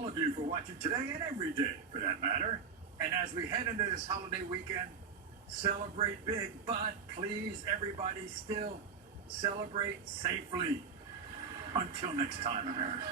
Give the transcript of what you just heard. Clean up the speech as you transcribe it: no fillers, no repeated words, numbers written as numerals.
all of you for watching today and every day, for that matter. And as we head into this holiday weekend, celebrate big, but please, everybody, still celebrate safely. Until next time, America.